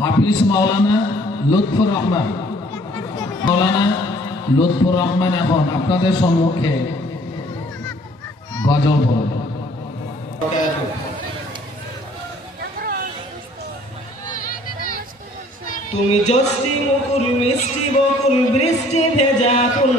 হাফিজ মাওলানা লুৎফুর রহমান। মাওলানা লুৎফুর রহমান এখন আপনাদের সম্মুখে গজল বলবেন। তুমি জষ্টি মুকুল মিষ্টি বকুল বৃষ্টি ভেজা ফুল,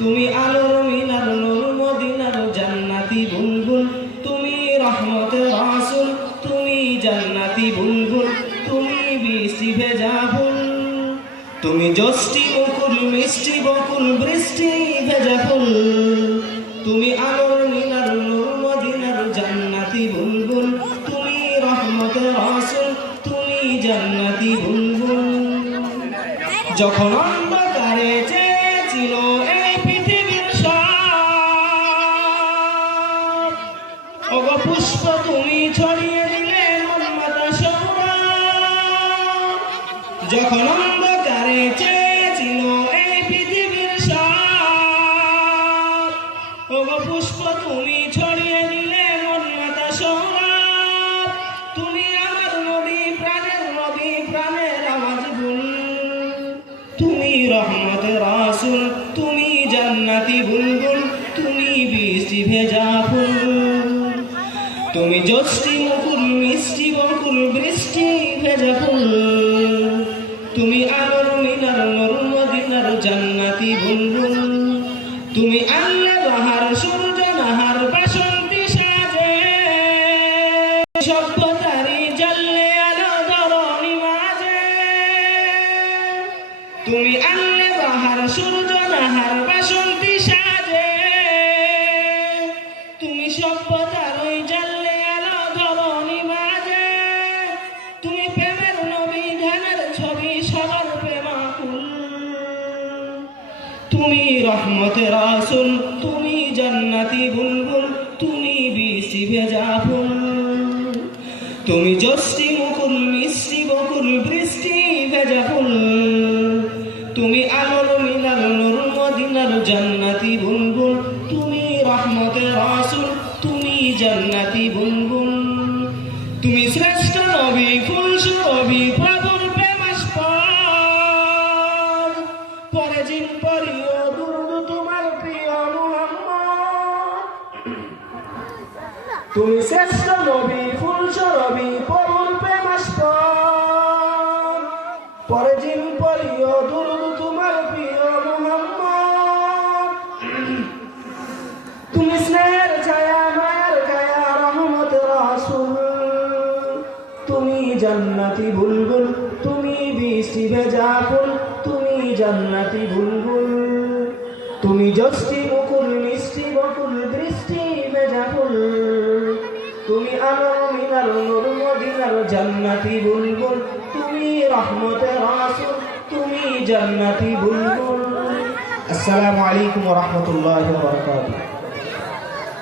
তুমি আলোর মিনার নূর মদিনার জান্নাতি বুলবুল, তুমি রহমতের রাসূল, তুমি জান্নাতি বুলবুল, তুমি বৃষ্টি ভেজা ফুল। তুমি জষ্টি মুকুল মিষ্টি বকুল বৃষ্টি ভেজা ফুল, তুমি আলোর মিনার নূর মদিনার জান্নাতি বুলবুল, তুমি রহমতের রাসূল, তুমি জান্নাতি বুলবুল। যখন অন্ধকারে চেয়েছিল এই পৃথিবীর সব, ওগো পুষ্প তুমি ছড়িয়ে দিলে মনমাতা সৌরভ। যখন অন্ধকারে চেয়েছিল এই পৃথিবীর সব, ওগো পুষ্প তুমি ছড়িয়ে দিলে মনমাতা সৌরভ। তুমি আমার নবী, প্রাণের নবী, প্রাণের আওয়াজ বুল, তুমি রহমতের রাসূল, তুমি জান্নাতি বুলবুল, তুমি বৃষ্টি ভেজা ফুল। তুমি জষ্টি মুকুল মিষ্টি বকুল বৃষ্টি ভেজা ফুল, তুমি আলোর মিনার নূর মদিনার জান্নাতি বুলবুল, তুমি আল্লাহ বাহার সূর্য নাহার বাসন্তী সাজে, সভ্যতারি জ্বললে আলো ধরণী মাঝে। তুমি আল্লাহ বাহার সূর্য নাহার বাসন্তী সাজে, তুমি সভ্যতার ওই জ্বললে আলো ধরণী মাঝে। তুমি প্রেমের নবী, ধ্যানের ছবি, সবার প্রেমাকুল, তুমি রহমতের রাসূল, তুমি জান্নাতি বুলবুল, তুমি বৃষ্টি ভেজা ফুল। তুমি জষ্টি মুকুল মিষ্টি বকুল বৃষ্টি ভেজা ফুল, তুমি আলোর মিনার নূর মদিনার জান্নাতি বুলবুল, তুমি রহমতের রাসূল, তুমি জান্নাতি বুলবুল। তুমি শ্রেষ্ঠ নবী, ফুল সুরভি, প্রভুর প্রেমাস্পদ, পরে জিন পরিও দুরূদ তোমার প্রিয় মুহাম্মদ। তুমি শ্রেষ্ঠ নবী, ফুল সুরভি, প্রভুর প্রেমাস্পদ, পরে জিন পরিও দুরূদ তোমার প্রিয় মুহাম্মদ। তুমি স্নেহের ছায়া, মায়ার কায়া, রহমতের রাসূল, তুমি জান্নাতি বুলবুল, তুমি বৃষ্টি ভেজা ফুল, তুমি জান্নাতি বুলবুল। তুমি জষ্টি মুকুল মিষ্টি বকুল বৃষ্টি ভেজা ফুল, তুমি আলোর মিনার নূর মদিনার জান্নাতি বুলবুল, তুমি রহমতের রাসূল, তুমি জান্নাতি বুলবুল। আসসালামু আলাইকুম ওয়া রাহমাতুল্লাহি ওয়া বারাকাতুহু।